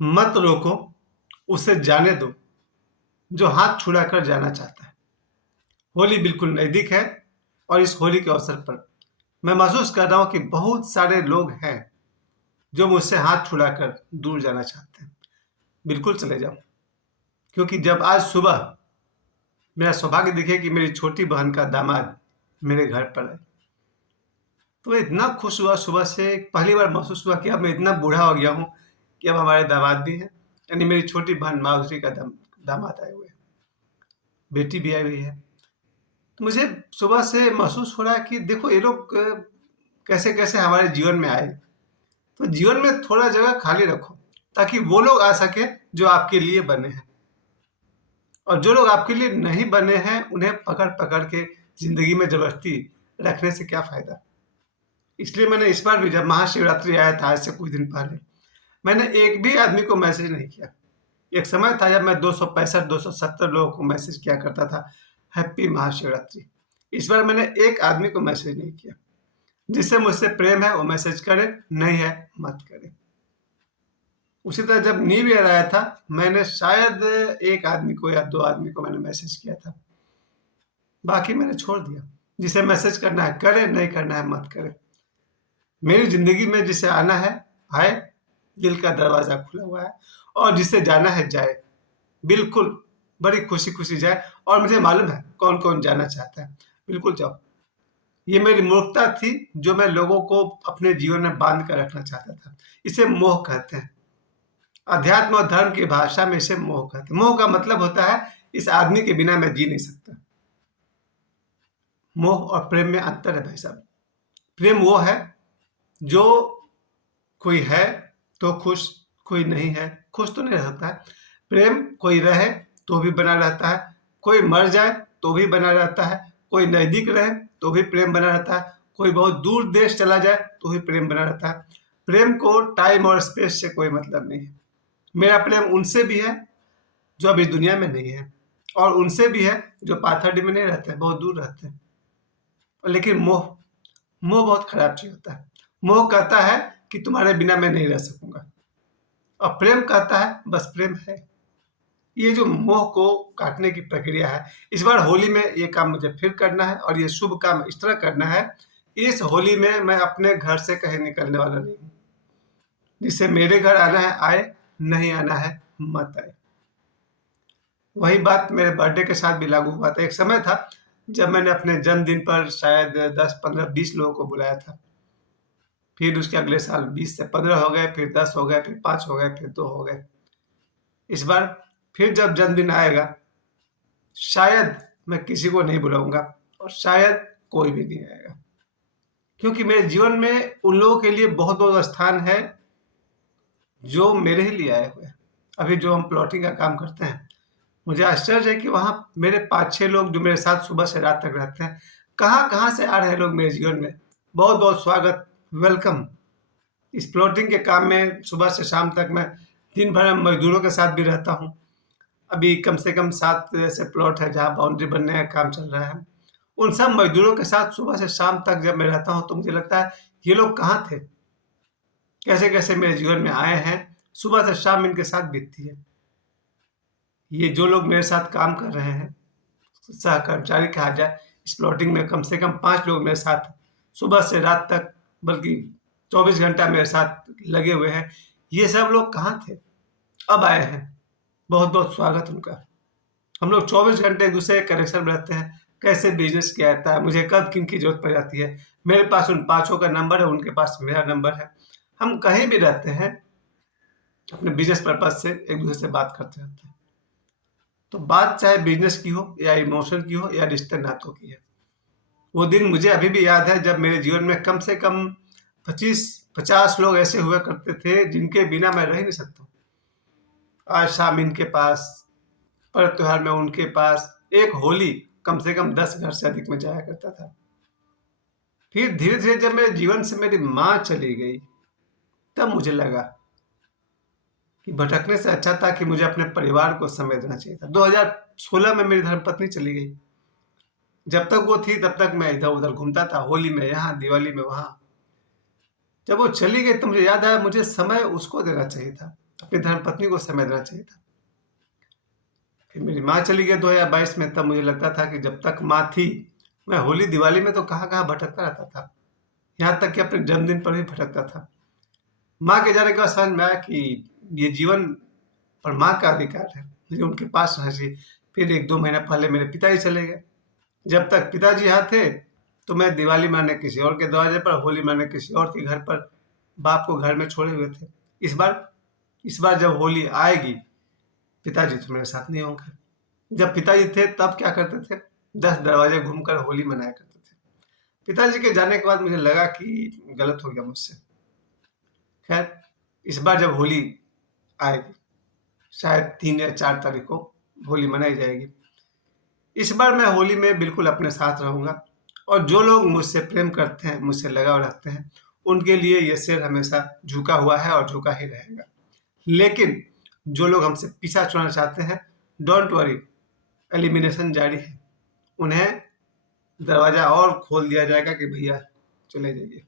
मत रोको, उसे जाने दो जो हाथ छुड़ाकर जाना चाहता है। होली बिल्कुल नज़दीक है और इस होली के अवसर पर मैं महसूस कर रहा हूँ कि बहुत सारे लोग हैं जो मुझसे हाथ छुड़ाकर दूर जाना चाहते हैं। बिल्कुल चले जाओ, क्योंकि जब आज सुबह मेरा सौभाग्य दिखे कि मेरी छोटी बहन का दामाद मेरे घर पर है, तो मैं इतना खुश हुआ। सुबह से पहली बार महसूस हुआ कि अब मैं इतना बूढ़ा हो गया हूँ कि अब हमारे दामाद भी हैं, यानी मेरी छोटी बहन माधुरी का दामाद आए हुए हैं, बेटी भी आई हुई है। तो मुझे सुबह से महसूस हो रहा है कि देखो ये लोग कैसे कैसे हमारे जीवन में आए। तो जीवन में थोड़ा जगह खाली रखो ताकि वो लोग आ सके जो आपके लिए बने हैं, और जो लोग आपके लिए नहीं बने हैं उन्हें पकड़ पकड़ के जिंदगी में जबरदस्ती रखने से क्या फायदा। इसलिए मैंने इस बार भी, जब महाशिवरात्रि आया था आज से कुछ दिन पहले, मैंने एक भी आदमी को मैसेज नहीं किया। एक समय था जब मैं 265 270 लोगों को मैसेज किया करता था, हैप्पी महाशिवरात्रि। इस बार मैंने एक आदमी को मैसेज नहीं किया। जिससे मुझसे प्रेम है वो मैसेज करे, नहीं है मत करे। उसी तरह जब न्यू ईयर आया था, मैंने शायद एक आदमी को या दो आदमी को मैंने मैसेज किया था, बाकी मैंने छोड़ दिया। जिसे मैसेज करना है करे, नहीं करना है मत करे। मेरी जिंदगी में जिसे आना है आए, दिल का दरवाजा खुला हुआ है, और जिसे जाना है जाए, बिल्कुल बड़ी खुशी खुशी जाए। और मुझे मालूम है कौन कौन जाना चाहता है, बिल्कुल जाओ। ये मेरी मूर्खता थी जो मैं लोगों को अपने जीवन में बांध कर रखना चाहता था। इसे मोह कहते हैं। अध्यात्म और धर्म की भाषा में इसे मोह कहते हैं। मोह का मतलब होता है इस आदमी के बिना मैं जी नहीं सकता। मोह और प्रेम में अंतर है भाई साहब। प्रेम वो है जो कोई है तो खुश, कोई नहीं है खुश तो नहीं रह सकता है। प्रेम कोई रहे तो भी बना रहता है, कोई मर जाए तो भी बना रहता है, कोई नजदीक रहे तो भी प्रेम बना रहता है, कोई बहुत दूर देश चला जाए तो भी प्रेम बना रहता है। प्रेम को टाइम और स्पेस से कोई मतलब नहीं है। मेरा प्रेम उनसे भी है जो अभी दुनिया में नहीं है, और उनसे भी है जो पाथरडी में नहीं रहते हैं, बहुत दूर रहते हैं। लेकिन मोह, मोह बहुत खराब चीज होता है। मोह कहता है कि तुम्हारे बिना मैं नहीं रह सकूंगा, और प्रेम कहता है बस प्रेम है। ये जो मोह को काटने की प्रक्रिया है, इस बार होली में ये काम मुझे फिर करना है, और ये शुभ काम इस तरह करना है। इस होली में मैं अपने घर से कहीं निकलने वाला नहीं हूँ। जिसे मेरे घर आना है आए, नहीं आना है मत आए। वही बात मेरे बर्थडे के साथ भी लागू हुआ था। एक समय था जब मैंने अपने जन्मदिन पर शायद 10 15 20 लोगों को बुलाया था। फिर उसके अगले साल 20 से 15 हो गए, फिर 10 हो गए, फिर 5 हो गए, फिर 2 हो गए। इस बार फिर जब जन्मदिन आएगा, शायद मैं किसी को नहीं बुलाऊंगा, और शायद कोई भी नहीं आएगा, क्योंकि मेरे जीवन में उन लोगों के लिए बहुत बहुत स्थान है जो मेरे ही लिए आए हुए हैं। अभी जो हम प्लॉटिंग का काम करते हैं, मुझे आश्चर्य है कि वहाँ मेरे 5-6 लोग जो मेरे साथ सुबह से रात तक रहते हैं, कहाँ-कहाँ से आ रहे हैं लोग मेरे जीवन में। बहुत-बहुत स्वागत, वेलकम। इस प्लॉटिंग के काम में सुबह से शाम तक मैं दिन भर मजदूरों के साथ भी रहता हूँ। अभी कम से कम 7 ऐसे प्लॉट है जहाँ बाउंड्री बनने का काम चल रहा है। उन सब मजदूरों के साथ सुबह से शाम तक जब मैं रहता हूँ तो मुझे लगता है ये लोग कहाँ थे? कैसे-कैसे मेरे जीवन में आए हैं, सुबह से शाम इनके साथ बीतती है। ये जो लोग मेरे साथ काम कर रहे हैं, सहकर्मचारी कहा जाए, इस प्लॉटिंग में कम से कम 5 लोग मेरे साथ सुबह से रात तक, बल्कि 24 घंटा मेरे साथ लगे हुए हैं। ये सब लोग कहाँ थे? अब आए हैं। बहुत-बहुत स्वागत उनका। हम लोग 24 घंटे एक-दूसरे के कनेक्शन में रहते हैं। कैसे बिज़नेस किया जाता है, मुझे कब किनकी ज़रूरत पड़ जाती है। मेरे पास उन पाँचों का नंबर है, उनके पास मेरा नंबर है। हम कहीं भी रहते हैं, अपने बिज़नेस पर्पज़ से एक-दूसरे से बात करते रहते हैं। तो बात चाहे बिज़नेस की हो या इमोशन की हो या रिश्ते नातों की है। वो दिन मुझे अभी भी याद है जब मेरे जीवन में कम से कम 25-50 लोग ऐसे हुआ करते थे जिनके बिना मैं रह ही नहीं सकता। आज शाम इनके पास, पर्व त्योहार में उनके पास, एक होली कम से कम 10 घर से अधिक में जाया करता था। फिर धीरे-धीरे जब मेरे जीवन से मेरी माँ चली गई, तब मुझे लगा कि भटकने से अच्छा था कि मुझे अपने परिवार को समय देना चाहिए था। 2016 में मेरी धर्मपत्नी चली गई। जब तक वो थी तब तक मैं इधर-उधर घूमता था, होली में यहाँ, दिवाली में वहाँ। जब वो चली गई तो मुझे याद आया मुझे समय उसको देना चाहिए था। अपनी धर्मपत्नी को समय देना चाहिए था। फिर मेरी माँ चली गई 2022 में, तब मुझे लगता था कि जब तक माँ थी, मैं होली दिवाली में तो कहाँ-कहाँ भटकता रहता था। यहाँ तक कि अपने जन्मदिन पर भी भटकता था। माँ के जाने के बाद समझ में आया कि ये जीवन पर माँ का अधिकार है, मुझे उनके पास रहना चाहिए। फिर 1-2 महीना पहले मेरे पिताजी चले गए। जब तक पिताजी यहाँ थे, तो मैं दिवाली मनाने किसी और के दरवाजे पर, होली मनाने किसी और के घर पर, बाप को घर में छोड़े हुए थे। इस बार जब होली आएगी, पिताजी तो मेरे साथ नहीं होंगे। जब पिताजी थे तब क्या करते थे, 10 दरवाजे घूमकर होली मनाया करते थे। पिताजी के जाने के बाद मुझे लगा कि गलत हो गया मुझसे। खैर, इस बार जब होली आएगी, शायद 3 या 4 तारीख को होली मनाई जाएगी। इस बार मैं होली में बिल्कुल अपने साथ रहूँगा, और जो लोग मुझसे प्रेम करते हैं, मुझसे लगाव रखते हैं, उनके लिए ये सिर हमेशा झुका हुआ है और झुका ही रहेगा। लेकिन जो लोग हमसे पीछा छुड़ाना चाहते हैं, डोंट वरी, एलिमिनेशन जारी है। उन्हें दरवाज़ा और खोल दिया जाएगा कि भैया चले जाइए।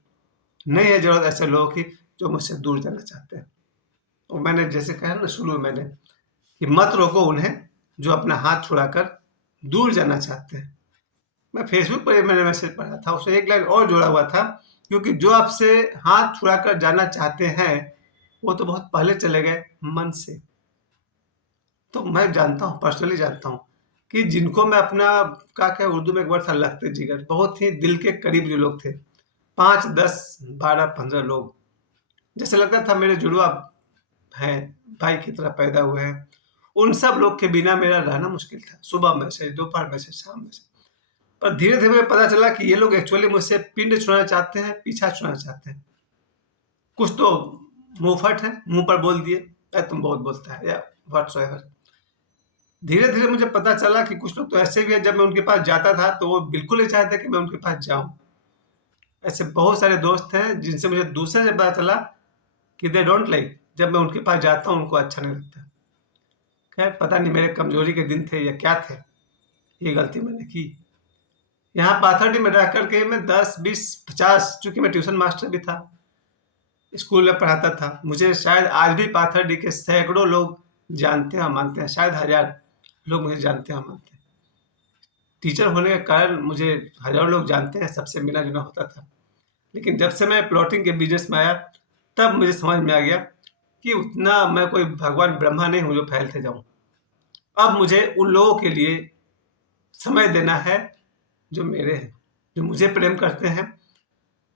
नहीं है ज़रूरत ऐसे लोगों की जो मुझसे दूर जाना चाहते हैं। और मैंने जैसे कहा ना शुरू में मैंने, कि मत रोको उन्हें जो अपना हाथ छुड़ाकर दूर जाना चाहते हैं। मैं फेसबुक पर मैंने मैसेज पढ़ा था, उसमें एक लाइन और जोड़ा हुआ था, क्योंकि जो आपसे हाथ छुड़ाकर जाना चाहते हैं, वो तो बहुत पहले चले गए मन से। तो मैं जानता हूँ, पर्सनली जानता हूँ कि जिनको मैं अपना, क्या उर्दू में एक वर्ड था, लगते जिगर, बहुत ही दिल के करीब जो लोग थे, 5, 10, 12, 15 लोग, जैसे लगता था मेरे जुड़वा हैं, भाई की तरह पैदा हुए हैं। उन सब लोग के बिना मेरा रहना मुश्किल था। सुबह मैसेज, दोपहर मैसेज, शाम मैसेज। पर धीरे-धीरे मुझे पता चला कि ये लोग एक्चुअली मुझसे पिंड छुड़ाना चाहते हैं, पीछा छुड़ाना चाहते हैं। कुछ तो मुंहफट है, मुंह पर बोल दिए, तुम बहुत बोलता है, या व्हाटसोएवर। धीरे-धीरे मुझे पता चला कि कुछ लोग तो ऐसे भी हैं, जब मैं उनके पास जाता था तो वो बिल्कुल नहीं चाहते कि मैं उनके पास जाऊँ। ऐसे बहुत सारे दोस्त हैं जिनसे मुझे दूसरे से पता चला कि दे डोंट लाइक, जब मैं उनके पास जाता हूँ उनको अच्छा नहीं लगता। खैर, पता नहीं मेरे कमजोरी के दिन थे या क्या थे, ये गलती मैंने की। यहाँ पाथरडी में रह करके मैं 10, 20, 50, चूंकि मैं ट्यूशन मास्टर भी था, स्कूल में पढ़ाता था, मुझे शायद आज भी पाथरडी के सैकड़ों लोग जानते हैं और मानते हैं, शायद 1000 लोग मुझे जानते हैं और मानते हैं। टीचर होने के कारण मुझे हजारों लोग जानते हैं, सबसे मिलना जुलना होता था। लेकिन जब से मैं प्लॉटिंग के बिजनेस में आया, तब मुझे समझ में आ गया कि उतना मैं कोई भगवान ब्रह्मा नहीं हूँ जो फैलते जाऊँ। अब मुझे उन लोगों के लिए समय देना है जो मेरे हैं, जो मुझे प्रेम करते हैं,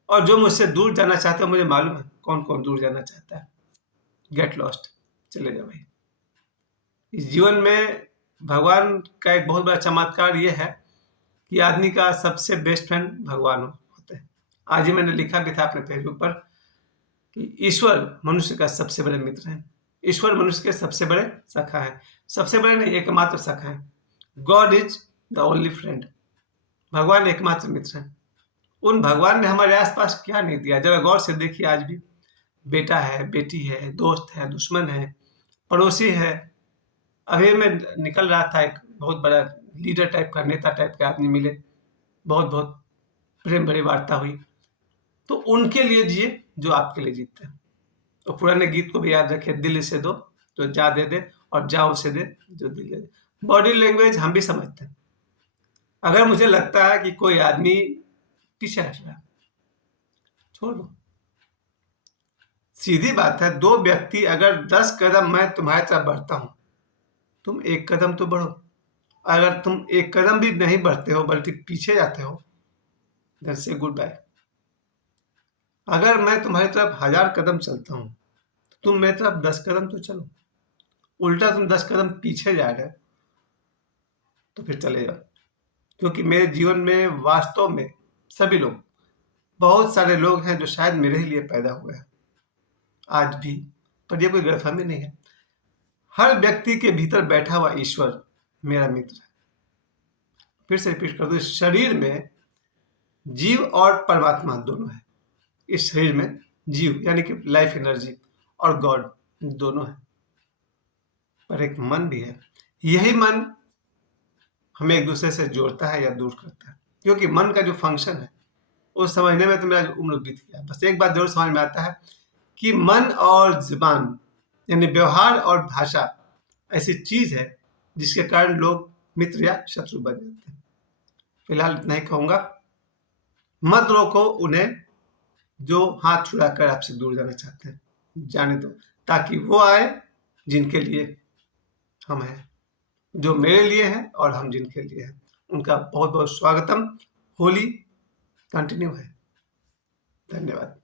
और जो मुझसे दूर जाना चाहते हैं। मुझे मालूम है कौन कौन दूर जाना चाहता है। गेट लॉस्ट, चले जाओ भाई। इस जीवन में भगवान का एक बहुत बड़ा चमत्कार ये है कि आदमी का सबसे बेस्ट फ्रेंड भगवान होते हैं। आज ही मैंने लिखा भी था अपने फेसबुक पर कि ईश्वर मनुष्य का सबसे बड़े मित्र हैं, ईश्वर मनुष्य के सबसे बड़े सखा है, सबसे बड़े नहीं, एकमात्र सखा है। God is the only friend, भगवान एकमात्र मित्र हैं। उन भगवान ने हमारे आसपास क्या नहीं दिया, जरा गौर से देखिए। आज भी बेटा है, बेटी है, दोस्त है, दुश्मन है, पड़ोसी है। अभी मैं निकल रहा था, एक बहुत बड़ा लीडर टाइप का, नेता टाइप के आदमी मिले, बहुत बहुत प्रेम भरी वार्ता हुई। तो उनके लिए जिए जो आपके लिए जीते हैं। तो पुराने गीत को भी याद रखिए, दिल इसे दो जो जा दे दे, और जा उसे दे जो दिल दे दे। बॉडी लैंग्वेज हम भी समझते हैं। अगर मुझे लगता है कि कोई आदमी पीछे हट रहा है, छोड़ दो। सीधी बात है, दो व्यक्ति अगर 10 कदम मैं तुम्हारी तरफ बढ़ता हूं, तुम 1 कदम तो बढ़ो। अगर तुम 1 कदम भी नहीं बढ़ते हो बल्कि पीछे जाते हो, देन से गुड बाय। अगर मैं तुम्हारी तरफ 1000 कदम चलता हूं, तो तुम मेरी तरफ 10 कदम तो चलो। उल्टा तुम 10 कदम पीछे जा रहे हो, तो फिर चले जाओ। क्योंकि मेरे जीवन में वास्तव में सभी लोग, बहुत सारे लोग हैं जो शायद मेरे ही लिए पैदा हुए हैं आज भी, पर ये कोई गलतफहमी नहीं है। हर व्यक्ति के भीतर बैठा हुआ ईश्वर मेरा मित्र है। फिर से रिपीट कर दो, इस शरीर में जीव और परमात्मा दोनों है। इस शरीर में जीव यानी कि लाइफ एनर्जी और गॉड दोनों है, पर एक मन भी है। यही मन हमें एक दूसरे से जोड़ता है या दूर करता है। क्योंकि मन का जो फंक्शन है, वो समझने में तो मेरा उम्र बीत गया। बस एक बात जरूर समझ में आता है कि मन और जुबान यानी व्यवहार और भाषा ऐसी चीज है जिसके कारण लोग मित्र या शत्रु बन जाते हैं। फिलहाल इतना ही कहूंगा, मत रोको उन्हें जो हाथ छुड़ाकर आपसे दूर जाना चाहते हैं, जाने दो, ताकि वो आए जिनके लिए हम हैं, जो मेरे लिए हैं और हम जिनके लिए हैं। उनका बहुत बहुत स्वागतम। होली कंटिन्यू है। धन्यवाद।